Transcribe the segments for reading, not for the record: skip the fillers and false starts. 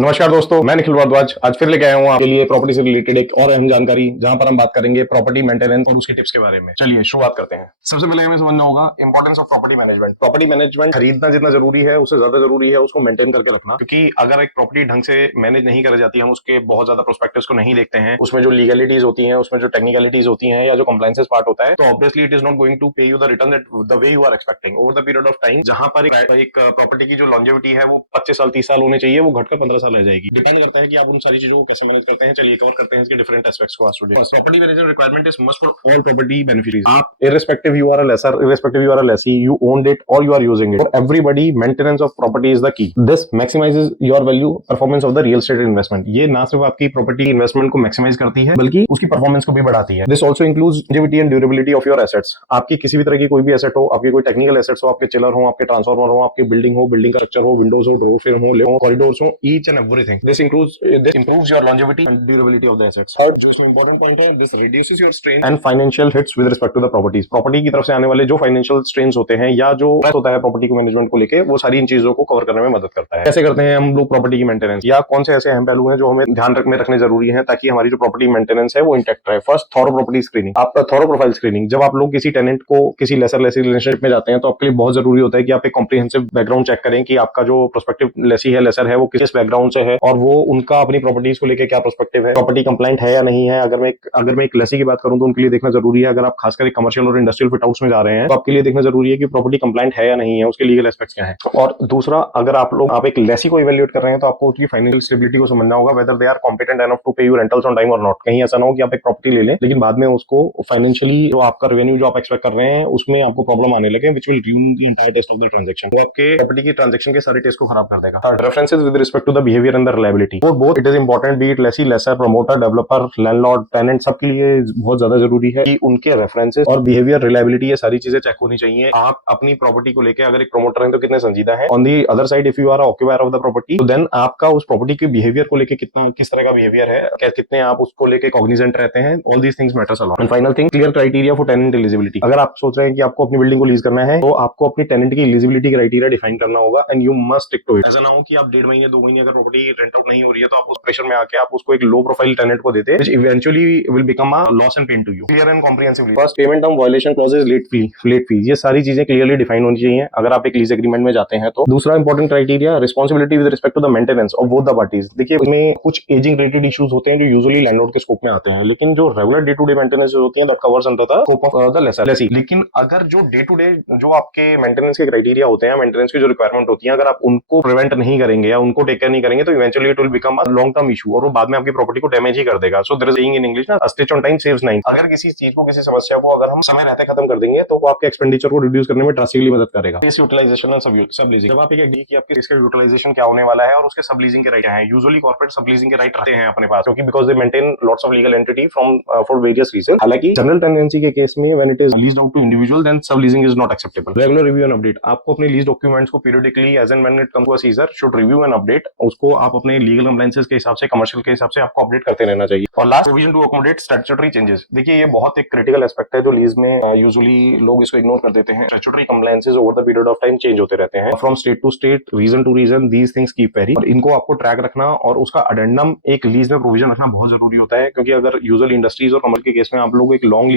नमस्कार दोस्तों, मैं निखिल भारद्वाज आज फिर लेके आया हूँ आपके लिए प्रॉपर्टी से रिलेटेड एक और अहम जानकारी, जहां पर हम बात करेंगे प्रॉपर्टी मेंटेनेंस और उसके टिप्स के बारे में। चलिए शुरुआत करते हैं। सबसे पहले हमें समझना होगा importance of property management. Property management खरीदना जितना जरूरी है उससे ज्यादा जरूरी है उसको मेंटेन करके रखना, क्योंकि अगर एक प्रॉपर्टी ढंग से मैनेज नहीं करी जाती, हम उसके बहुत ज्यादा प्रोस्पेक्टिव्स को नहीं देखते हैं, उसमें जो लीगलिटीज होती हैं, उसमें जो टेक्निकलिटीज होती हैं या जो कंप्लायंसेस पार्ट होता है, तो obviously it is not going to pay you the return the way you are expecting over the period of time. जहां पर एक प्रॉपर्टी की जो लॉन्जेविटी है वो 25 साल 30 साल होने चाहिए, वो घटकर 15 साल रह जाएगी। डिपेंड करता है कि आप उन सारी चीजों को कैसे मैनेज करते हैं। चलिए कवर करते हैं इसके डिफरेंट एस्पेक्ट्स को आज today. Property management requirement is must for all property beneficiaries. आप irrespective you are a lessor, irrespective you are a lessee, you owned it और you are using it, for everybody maintenance of property is the key. This maximises your value performance of the real estate investment. ये ना सिर्फ आपकी property investment को maximise करती है बल्कि उसकी परफॉर्मेंस को भी बढ़ाती है। This also includes longevity and durability of your assets. आपकी किसी भी तरह की कोई भी एसेट हो, आपकी कोई टेक्निकल एसेट्स हो, आपके चिलर हो, आपके ट्रांसफार्मर हो, आपकी बिल्डिंग हो, बिल्डिंग का स्ट्रक्चर हो, विंडोज हो, डोर फ्रेम हो, कॉरिडोर्स हो, each and everything. This improves your longevity and durability of the assets. Third, जो important point है, this reduces your strain and financial hits with respect to the properties. Property की तरफ से आने वाले जो फाइनेंशियल स्ट्रेन्स होते हैं या जो स्ट्रेस होता है प्रॉपर्टी को मैनेजमेंट को लेके, वो सारी इन चीजों को कवर करने में मदद करता है। कैसे करते हैं हम लोग प्रॉपर्टी की मेंटेनेंस, या कौन से ऐसे अहम पहलू हैं जो हमें ध्यान रखने जरूरी है ताकि हमारी जो प्रॉपर्टी मेंटेनेंस है वो इंटैक्ट रहे। First, thorough property screening. आपका थॉरो प्रोफाइल स्क्रीनिंग। जब आप लोग किसी टेनेंट को किसी लेसर लेसी रिलेशनशिप में जाते हैं तो आपके लिए बहुत जरूरी होता है कि आप एक कॉम्प्रिहेंसिव बैकग्राउंड चेक करें कि आपका जो प्रोस्पेक्टिव लेसी है, लेसर है, वो किस बैकग्राउंड से है और वो उनका अपनी प्रॉपर्टीज को लेकर क्या पर्सपेक्टिव है, प्रॉपर्टी कंप्लाइंट है या नहीं है। अगर मैं एक लेसी की बात करूं तो उनके लिए देखना जरूरी है, अगर आप खासकर कमर्शियल और इंडस्ट्रियल फिट आउट्स में जा रहे हैं तो आपके लिए देखना जरूरी है कि प्रॉपर्टी कंप्लाइंट है या नहीं है, उसके लीगल एस्पेक्ट्स क्या है। और दूसरा, अगर आप एक लेसी को इवेल्युएट कर रहे हैं तो आपको उसकी फाइनेंशियल स्टेबिलिटी को समझना होगा, whether they are competent enough to pay you rentals on time और नॉट। कहीं ऐसा ना हो कि आप एक प्रॉपर्टी ले लें लेकिन बाद में उसको फाइनेंशियली जो आपका रेवेन्यू जो आप एक्सपेक्ट कर रहे हैं उसमें आपको प्रॉब्लम आने लगे, which will ruin the entire test of the transaction. वो आपके प्रॉपर्टी की ट्रांजैक्शन के सारे टेस्ट को खराब कर देगा। References with respect to the behaviour and the reliability, for both it is important, be it lessee, lessor, promoter, developer, landlord, tenant, सबके लिए बहुत ज्यादा जरूरी है कि उनके रेफरेंसेस और बिहेवियर, रिलायबिलिटी, ये सारी चीजें चेक होनी चाहिए। आप अपनी प्रॉपर्टी को लेकर अगर एक प्रमोटर हैं तो कितने संजीदा हैं। On the other side, if you are occupier of the property, तो देन आपका उस प्रॉपर्टी के बिहेवियर को लेकर किस तरह का बिहेवियर है, कितने आप उसको लेकर कॉग्निजेंट रहते हैं। All these things matters a lot. And final thing, clear criteria for tenant eligibility. अगर आप सोच रहे हैं कि आपको अपनी बिल्डिंग को लीज करना है तो आपको अपनी टेनेंट की एलिजिबिलिटी क्राइटेरिया डिफाइन करना होगा and you must stick to it. ऐसा ना हो कि आप 1.5 महीने 2 महीने अगर प्रॉपर्टी रेंट आउट नहीं हो रही है तो आप उस प्रेशर में आके आप उसको एक लो प्रोफाइल टेनेंट को देते हैं, which eventually will become a loss and pain to you. Clear and comprehensively. First, payment term violation clauses, late fee, ये सारी चीजें क्लियरली डिफाइन होनी चाहिए अगर आप एक लीज एग्रीमेंट में जाते हैं तो। दूसरा important criteria, responsibility with respect to the maintenance of both the parties. देखिए, इसमें कुछ एजिंग रिलेटेड इश्यूज होते हैं जो यूजुअली लैंडलॉर्ड के स्कोप में आते हैं, लेकिन जो regular day to day maintenance होती है that covers under the scope of the lessee. लेकिन अगर जो डे टू डे जो आपके मेंटेनेंस के क्राइटेरिया होते हैं, मेंटेनेंस की जो रिक्वायरमेंट होती है, अगर आप उनको प्रिवेंट नहीं करेंगे या उनको टेक केयर नहीं करेंगे तो eventually it will become a long term issue और वो बाद में आपकी प्रॉपर्टी को डैमेज ही कर देगा। So there is saying in English ना, stitch on time saves nine. अगर किसी चीज को, किसी समस्या को अगर हम समय रहते खत्म कर देंगे तो वो आपके एक्सपेंडिचर को रिड्यूस करने में ड्रास्टिकली मदद करेगा। स्पेस यूटिलाइजेशन और सब लीजिंग। जब आप एक डी की आपकी इसका यूटिलाइजेशन क्या होने वाला है और उसके सब लीजिंग के राइट क्या है, यूजुअली कॉर्पोरेट सब लीजिंग के राइट रहते हैं अपने पास, क्योंकि because they maintain lots of legal entity from for various reason. हालांकि जनरल टेंडेंसी के केस में when it is leased out to individual then sub leasing is not acceptable. Regular review and update, आपको अपने lease documents को periodically as and when it comes to a seizure should review and update. उसको आप अपने legal compliances के हिसाब से, commercial के हिसाब से आपको अपडेट करते रहना चाहिए। और last, provision to accommodate statutory changes. देखिए, ये बहुत एक क्रिटिकल एस्पेक्ट है जो लीज में यूजुअली लोग इसको इग्नोर कर देते हैं। Statutory compliances over the period of time change होते रहते हैं, from state to state, region to region, these things keep very, और इनको आपको ट्रैक रखना और उसका अडेंडम एक लीज में प्रोविजन रखना बहुत जरूरी होता है। क्योंकि अगर यूजुअल इंडस्ट्रीज और कमर्शियल के केस में आप लोग एक लॉन्ग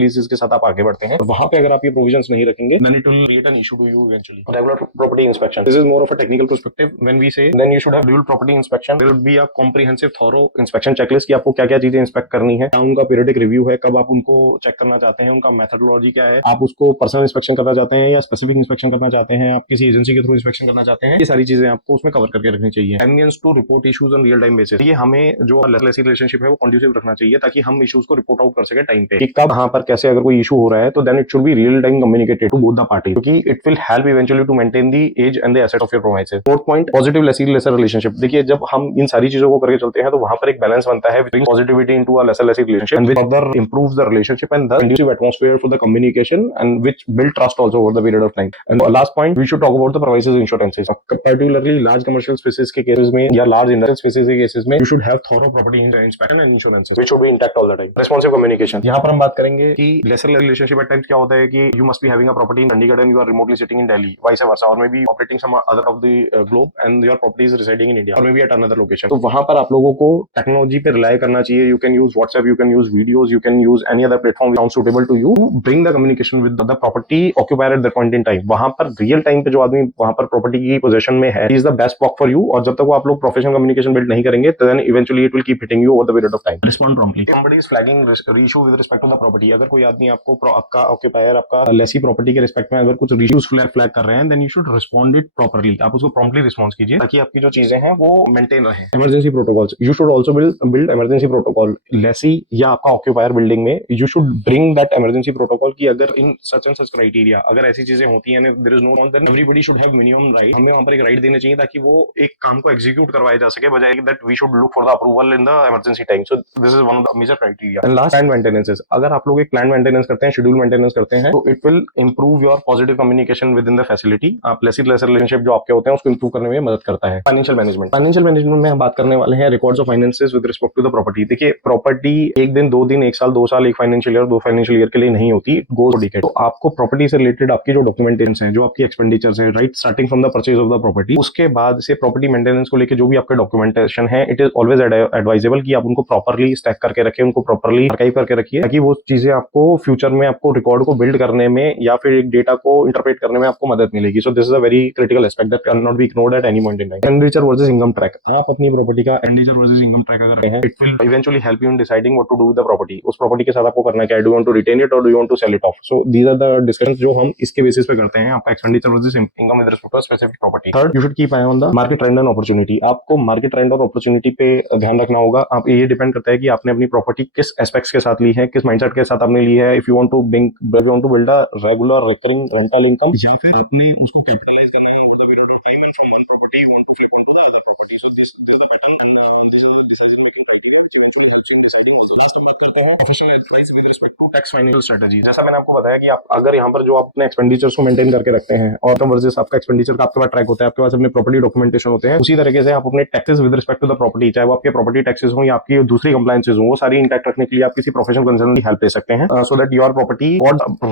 लीजेस के साथ आप आगे बढ़ते हैं तो वहां पे अगर आप ये प्रोविजंस नहीं रखेंगे then it will create an issue to you eventually. Regular property inspection, this is more of a technical perspective. When we say then you should have dual property inspection, there will be a comprehensive thorough inspection checklist कि आपको क्या-क्या चीजें inspect करनी है, उनका periodic review है, कब आप उनको चेक करना चाहते हैं, उनका मेथोडोलॉजी क्या है, आप उसको पर्सनल इंस्पेक्शन करना चाहते हैं या स्पेसिफिक इंस्पेक्शन करना चाहते हैं, आप किसी एजेंसी के थ्रू इंस्पेक्शन करना चाहते हैं, ये सारी चीजें आपको उसमें कवर करके रखनी चाहिए। Convenience to report issues on real time basis, ये हमें जो लेसी रिलेशनशिप है वो कंड्यूसिव रखना चाहिए ताकि हम इश्यूज को रिपोर्ट आउट कर सके टाइम पे कि कब, कहां पर, कैसे अगर कोई इशू हो रहा है तो then it should be real time communicated to both the party, क्योंकि it will help eventually to maintain the age and the asset of your premises. Fourth point, positive lessee lessor relationship. देखिए, जब हम इन सारी चीजों को करके चलते हैं तो वहां पर एक बैलेंस बनता है, bring positivity into a lesser lessee relationship and which further improves the relationship and the conducive atmosphere for the communication and which build trust also over the period of time. And last point, we should talk about the premises insurances, particularly large commercial spaces के cases में या large industrial spaces के cases में you should have thorough property inspection and insurances which should be intact all the time. Responsive communication, यहाँ पर हम बात करेंगे कि lesser relationship at times क्या होता है कि you must be having a property in Chandigarh and you are remotely sitting in Delhi, vice versa, or maybe operating some other of the globe and your property is residing residing in India or maybe at another location. तो वहां पर आप लोगों को technology पे rely करना चाहिए. You can use WhatsApp, you can use videos, you can use any other platform which sounds suitable to you to bring the communication with the property occupier at that point in time. वहां पर real time पे जो आदमी वहां पर property की position में है, is the best block for you. और जब तक वो आप लोग प्रोफेशनल कम्युनिकेशन बिल्ड नहीं करेंगे, then eventually it will keep hitting you over the period of time. Respond promptly. Somebody is flagging issue with respect to the property. अगर कोई आदमी आपको आपका ऑक्यूपायर आपका लेसी प्रॉपर्टी के रिस्पेक्ट में अगर कुछ इश्यूज फ्लैग कर रहे हैं, then you should respond it properly. आप उसको promptly रिस्पॉन्स कीजिए ताकि आपकी जो चीजें हैं वो मेंटेन रहे. Emergency protocols. You should also build emergency protocol. Lessee या आपका ऑक्यूपायर बिल्डिंग में you should bring that emergency protocol कि अगर in such and such criteria अगर ऐसी चीजें होती हैं, there is no one, then everybody should have minimum right. हमें वहां पर एक राइट देना चाहिए ताकि वो एक काम को एग्जीक्यूट करवाया जा सके, बजाय that we should look for the approval in the emergency time. So this is one of the major criteria. And last, planned maintenance. अगर आप लोग एक प्लान मेंटेनेंस करते हैं, शेड्यूल मेंटेनेंस करते हैं, तो it will improve your positive communication with in the facility. आप लेसी लेसर रिलेशनशिप जो आपके होते हैं उसको इंप्रूव करने में मदद करता है. Financial management. फाइनेंशियल मैनेजमेंट में हम बात करने वाले हैं records of finances with respect to the property. देखिए, प्रॉपर्टी एक दिन, 2 दिन, 1 साल, 2 साल, 1 फाइनेंशियल ईयर, 2 फाइनेंशियल ईयर के लिए नहीं होती. It goes decade. तो आपको प्रॉपर्टी से रिलेटेड आपकी जो डॉक्यूमेंटेशन है, जो आपकी एक्सपेंडिचर्स है, right, starting from the purchase of the property, उसके बाद से प्रॉपर्टी मेंटेनेंस को लेकर जो भी आपका डॉक्यूमेंटेशन है, इट इज ऑलवेज एडवाइजेबल कि आप उनको प्रॉपर्ली स्टैक करके रखें, उनको प्रॉपर्ली आर्काइव करके रखिए, ताकि वो चीजें आपको फ्यूचर में आपको रिकॉर्ड को बिल्ड करने में या फिर एक डेटा को इंटरप्रेट करने में आपको मदद मिलेगी. सो this is a very critical aspect that can not be ignored at any point in time. Expenditure versus income track. आप अपनी प्रॉपर्टी का एक्सपेंडिचर वर्सेस इनकम ट्रैक अगर रखें, it will eventually help you in deciding what to do with the property. उस property के साथ आपको करना क्या है. Do you want to retain it और do you want to sell it off. So these are the discussions जो हम इसके बेसिस पे करते हैं, आपका expenditure versus income with respect to specific property. Third, you should keep eye on the market trend and opportunity. आपको market trend और opportunity पे ध्यान रखना होगा. आप ये डिपेंड करता है कि आपने अपनी प्रॉपर्टी किस एस्पेक्ट्स के साथ ली है, किस माइंडसेट के साथ आपने ली है. If you want to build a regular recurring rental income, या फिर आपने उसको कैपिटलाइज करना है over the period of time, and from one property you want to flip on to the other property. So this is the pattern, this is the decision making criteria which eventually helps in deciding also. Last बात करते हैं professional advice with respect to tax financial strategy. जैसा मैंने आपको बताया कि आप अगर यहाँ पर जो अपने एक्सपेंडिचर्स को मेंटेन करके रखते हैं और तो वर्सेस आपका एक्सपेंडिचर का आपके पास ट्रैक होता है, आपके पास अपने प्रॉपर्टी डॉक्यूमेंटेशन होते हैं, उसी तरीके से आप अपने taxes with respect to the property, चाहे वो आपके प्रॉपर्टी टैक्सेस हो या आपकी दूसरी कंप्लायंसेस हो, वो सारी इंटैक्ट रखने के लिए आप किसी प्रोफेशनल कंसल्टेंट की हेल्प ले सकते हैं, so that your property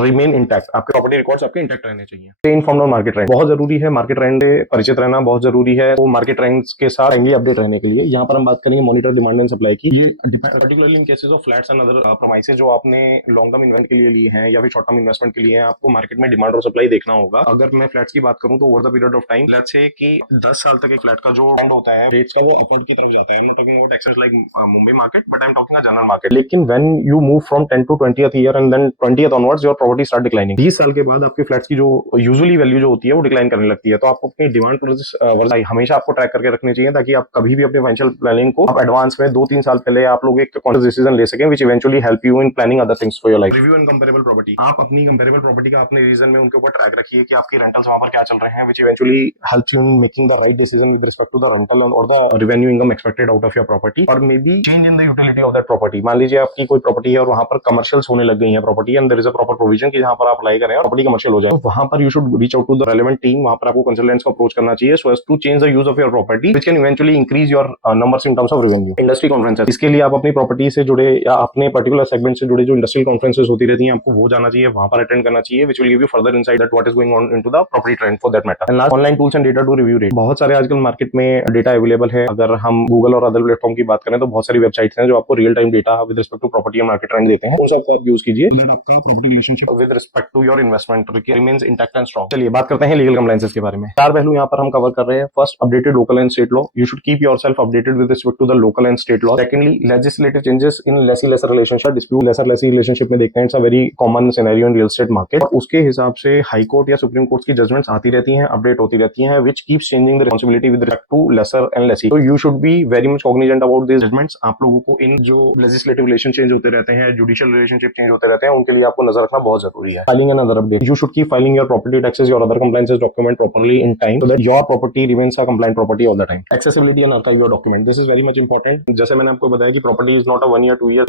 remain intact. आपके प्रॉपर्टी रिकॉर्ड्स आपके इंटैक्ट रहने चाहिए. Stay informed on market trend. बहुत जरूरी है मार्केट ट्रेंड से परिचित रहना, बहुत जरूरी है. वो मार्केट ट्रेंड्स के साथ टाइमली अपडेट रहने के लिए यहाँ पर हम बात करेंगे मॉनिटर डिमांड एंड सप्लाई की. ये particularly in cases of flats and other premises जो आपने लॉन्ग टर्म इन्वेस्टमेंट के लिए लिए हैं या फिर शॉर्ट टर्म इन्वेस्टमेंट के लिए हैं, आपको मार्केट में डिमांड और सप्लाई देखना होगा. अगर मैं फ्लैट्स की बात करूं तो over the period of time, let's say कि 10 साल तक एक फ्लैट का जो ट्रेंड होता है रेट्स का, वो अपवर्ड की तरफ जाता है. I am not talking about access like Mumbai market, but I am talking a general market. लेकिन when you move from 10 to 20th year and then 20th onwards your property start declining. 20 साल के बाद आपके flats की जो usually value जो होती है वो डिक्लाइन करने लगती है. तो आपको अपनी डिमांड वर्सेस हमेशा आपको ट्रैक करके रखनी चाहिए, ताकि आप कभी भी अपने फाइनेंशियल प्लानिंग को आप एडवांस में 2-3 साल पहले आप लोग एक कॉन्शियस डिसीजन ले सकें, which eventually help you in planning other things for your life. Review and comparable property. आप अपनी कंपेरेबल प्रॉपर्टी का अपने रीजन में उनके ऊपर ट्रैक रखिए कि आपकी रेंटल्स वहां पर क्या चल रहे हैं, which eventually helps in making the right decision with respect to the rental और the revenue income expected out of your property, और maybe change in the utility of that property. मान लीजिए आपकी कोई प्रॉपर्टी है और वहां पर कमर्शियल्स होने लग गई है property, and there is a proper provision कि जहां पर आप अप्लाई करें और प्रॉपर्टी कमर्शियल हो जाए, तो वहां पर you should reach out to the relevant team. वहां पर आपको कंसल्टेंट्स को अप्रोच करना चाहिए so as to change the use of your property, which can eventually increase your numbers in terms of revenue. Industry conferences. इसके लिए आप अपनी प्रॉपर्टी से जुड़े या अपने पर्टिकुलर सेगमेंट से जुड़े जो इंडस्ट्रियल कॉन्फ्रेंसेस होती रहती हैं, आपको वो जाना चाहिए, वहां पर अटेंड करना चाहिए, which will give you further insight that what is going on into the property trend for that matter. And last, online tools and data to review rate. बहुत सारे आजकल मार्केट में डेटा अवेलेबल है. अगर हम Google और other platform की बात करें तो बहुत सारी वेबसाइट्स हैं जो आपको real time data with respect to property और मार्केट ट्रेंड देते हैं. उन सबको आप यूज कीजिए, आपका property relationship with respect to your investment remains intact and strong. चलिए बात करते हैं लीगल कंप्लायंसेस के बारे में. 4 पहलू यहाँ पर हम कवर कर रहे हैं. First, updated local and state law. You should keep yourself updated with respect to the local and state law. Secondly, legislative changes in lessee lessor relationship. Dispute lessor lessee relationship में देखते हैं, it's a very common scenario in real estate market. और उसके हिसाब से high court या supreme court की judgments आती रहती हैं, अपडेट होती रहती हैं, which keeps changing the responsibility with respect to lessor and lessee. तो you should be very much cognizant about this judgements. आप लोगों को इन जो लेजिस्लेटिव रिलेशन चेंज होते रहते हैं, जुडिशियल रिलेशनशिप चेंज होते रहते हैं, उनके लिए आपको नजर रखना बहुत जरूरी है. Filing and other update. You should keep filing your property taxes, your other compliances document properly in time so that your property remains a compliant property all the time. Accessibility and archive your document. This is very much important. जैसे मैंने आपको बताया कि property is not a 1 year 2 year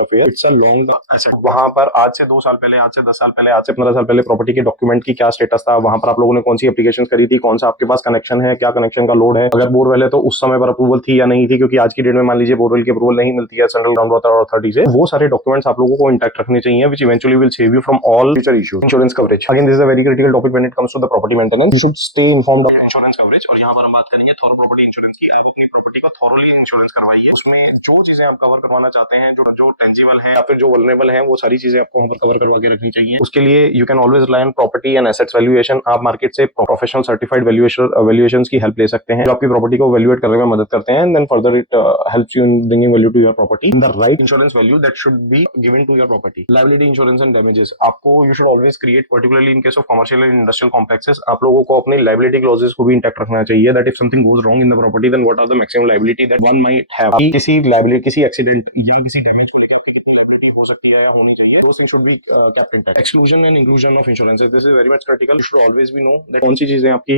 affair, it's a long asset. वहां पर आज से 2 साल पहले, आज से 10 साल पहले, आज से 15 साल पहले प्रॉपर्टी के डॉक्यूमेंट की क्या स्टेटस था, वहां पर आप लोगों ने कौन सी एप्लीकेशन करी थी, कौन सा आपके पास कनेक्शन है, क्या कनेक्शन का लोड है, अगर बोरवेल है तो उस समय पर अप्रूवल थी या नहीं थी, क्योंकि आज की डेट में मान लीजिए बोरवेल की अप्रूवल नहीं मिलती है सेंट्रल ग्राउंड वाटर अथॉरिटी से. वो सारे डॉक्यूमेंट्स आप लोगों को इंटैक्ट रखने चाहिए, which eventually will save you from all future issues. Insurance coverage. Again this is a very critical topic when it comes to the property maintenance. You should stay informed of insurance coverage. और यहां पर हम बात करेंगे Thor property insurance की। आप अपनी property का थॉरली इंश्योरेंस करवाइए, उसमें जो चीजें आप कवर करवाना चाहते हैं, जो टेंजिबल है या फिर जो वल्नरेबल है, वो सारी चीजें आपको वहां पर कवर करवा के रखनी चाहिए। उसके लिए you can always rely on property and assets valuation. आप मार्केट से प्रोफेशनल सर्टिफाइड वैल्यूएशन की हेल्प ले सकते हैं, जो आपकी प्रॉपर्टी को वैल्यूएट करने में मदद करते हैं, and then further it helps you in bringing value to your property in the right insurance value that should be given to your property. Liability insurance and damages, आपको you should always create, particularly in case of commercial and industrial complexes, आप लोगों को अपनी liability clauses को भी intact रखना चाहिए, that if something goes wrong in the property then what are the maximum liability that one might have. किसी liability, किसी एक्सीडेंट या किसी डैमेज को लेकर कितनी लायबिलिटी हो सकती है या होनी चाहिए, those things should be kept intact. Exclusion and inclusion of insurance, this is very much critical. You should always be know that कौन सी चीजें आपकी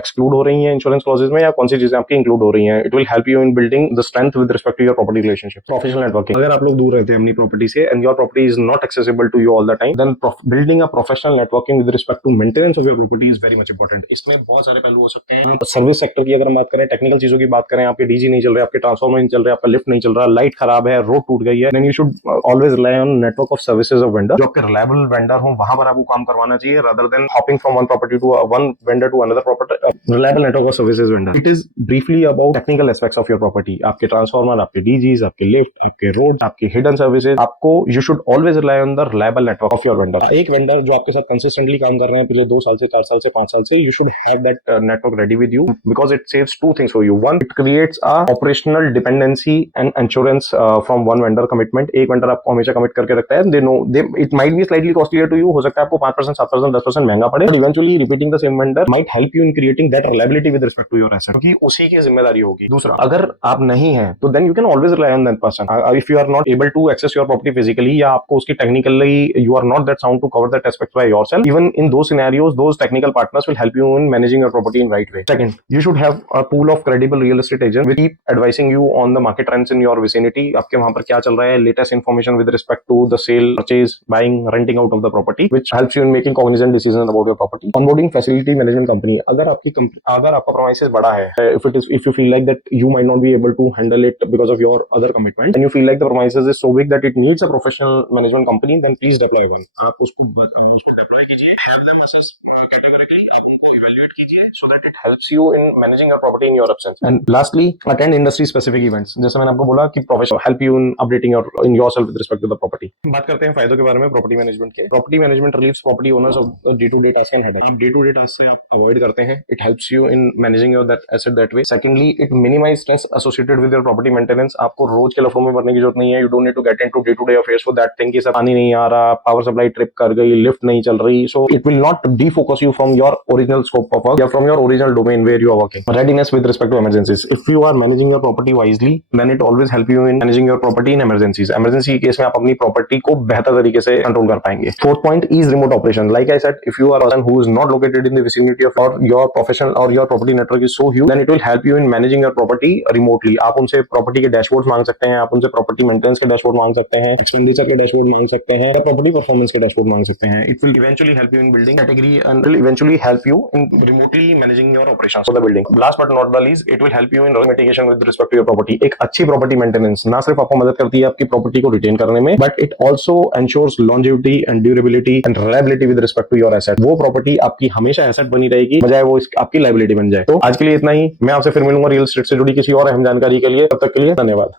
exclude हो रही हैं इंश्योरेंस क्लॉजेस में या कौन सी चीजें आपकी इंक्लूड हो रही हैं. It will help you in building the strength with respect to your property relationship. Professional networking, अगर आप लोग दूर रहते हैं अपनी प्रॉपर्टी से and your property is not accessible to you all the time, then building a professional networking with respect to maintenance of your property is very much important. इसमें बहुत सारे पहलू हो सकते हैं. सर्विस सेक्टर की अगर हम बात करें, टेक्निकल चीजों की बात करें, आपके डीजी नहीं चल रहे, आपके ट्रांसफार्मर नहीं चल रहे, आपका लिफ्ट नहीं चल रहा, लाइट खराब है, रोड टूट गई है, then you should always rely on network of services of vendor. जो आपके रिलायबल वेंडर हो वहां पर आपको काम करवाना चाहिए, rather than hopping from one property to one vendor to another property. Reliable network of services vendor, it is briefly about technical aspects of your property. आपके ट्रांसफार्मर, आपके डीजीज, आपके लिफ्ट, आपके रोड, आपके हिडन सर्विसेज, आपको you should always rely on the reliable network of your vendor. एक vendor जो आपके साथ कंसिस्टेंटली काम कर रहे हैं पिछले 2 साल से, 4 साल से, 5 साल से, you should have that network ready with you because it saves 2 things for you. One, it creates a operational dependency and insurance from one vendor commitment. एक वेंडर आपको हमेशा कमिट करके रखता है, they know it might be slightly costlier to you, हो सकता है आपको 5%, 7%, 10% महंगा पड़े, but eventually repeating the same vendor might help you in creating that reliability with respect to your asset, क्योंकि उसी की जिम्मेदारी होगी. दूसरा, अगर आप नहीं हैं तो then you can always rely on that person. If you are not able to access your property physically या आपको उसकी technically you are not that sound to cover that aspect by yourself, even in those scenarios those technical partners will help you in managing your property in right way. Second, you should have a pool of credible real estate agents will keep advising you on the market trends in your vicinity. आपके वहां पर क्या चल रहा है, latest information with respect to the sale, purchase, buying, renting out of the property, which helps you in making cognizant decisions about your property. Onboarding facility management company, अगर आपका premises बड़ा है, if you feel like that you might not be able to handle it because of your other commitment and you feel like the premises is so big that it needs a professional management company, then please deploy one. आप उसको deploy कीजिए, have them assess categorically, आप उनको evaluate कीजिए so that it helps you in managing your property in your absence. And lastly, attend industry specific events. जैसे मैंने आपको बोला कि professional help you in updating in yourself with respect to the property. बात करते हैं फायदों के बारे में प्रॉपर्टी मैनेजमेंट के. Property management relieves property owners of day to day task and headache. Day to day task से आप अवॉइड करते हैं. It helps you in managing your that asset that way. Secondly, it minimize stress associated with your property maintenance. आपको रोज के लफड़ों में पड़ने की जरूरत नहीं है. You don't need to get into day to day affairs for that thing कि सर पानी नहीं आ रहा, पावर सप्लाई ट्रिप कर गई, लिफ्ट नहीं चल रही. So it will not defocus you from your original scope of work or from your original domain where you are working. Readiness with respect to emergencies. If you are managing your property wisely, then it always help you in managing your property in emergencies. Emergency case में आप अपनी property को बेहतर तरीके से control कर पाएंगे. Fourth point is remote operation. Like I said, if you are a person who is not located in the vicinity of your professional or your property network is so huge, then it will help you in managing your property remotely. आप उनसे property के dashboard मांग सकते हैं, आप उनसे property maintenance के dashboard मांग सकते हैं, एक्सपेंडिचर के डैशबोर्ड मांग सकते हैं, प्रॉपर्टी परफॉर्मेंस के डैशबोर्ड मांग सकते हैं. It will eventually help you in building category and will eventually help you in remotely managing your operations for the building. Last but not the least, it will help you in risk mitigation with respect to your property. एक अच्छी property maintenance ना सिर्फ आपको मदद करती है आपकी property को रिटेन करने में, but it also ensures longevity and durability and reliability with respect to your asset. वो प्रॉपर्टी आपकी हमेशा एसेट बनी रहेगी, बजाय वो आपकी लायबिलिटी बन जाए. तो आज के लिए इतना ही. मैं आपसे फिर मिलूंगा रियल एस्टेट से जुड़ी किसी और अहम जानकारी के लिए. तब तक के लिए धन्यवाद.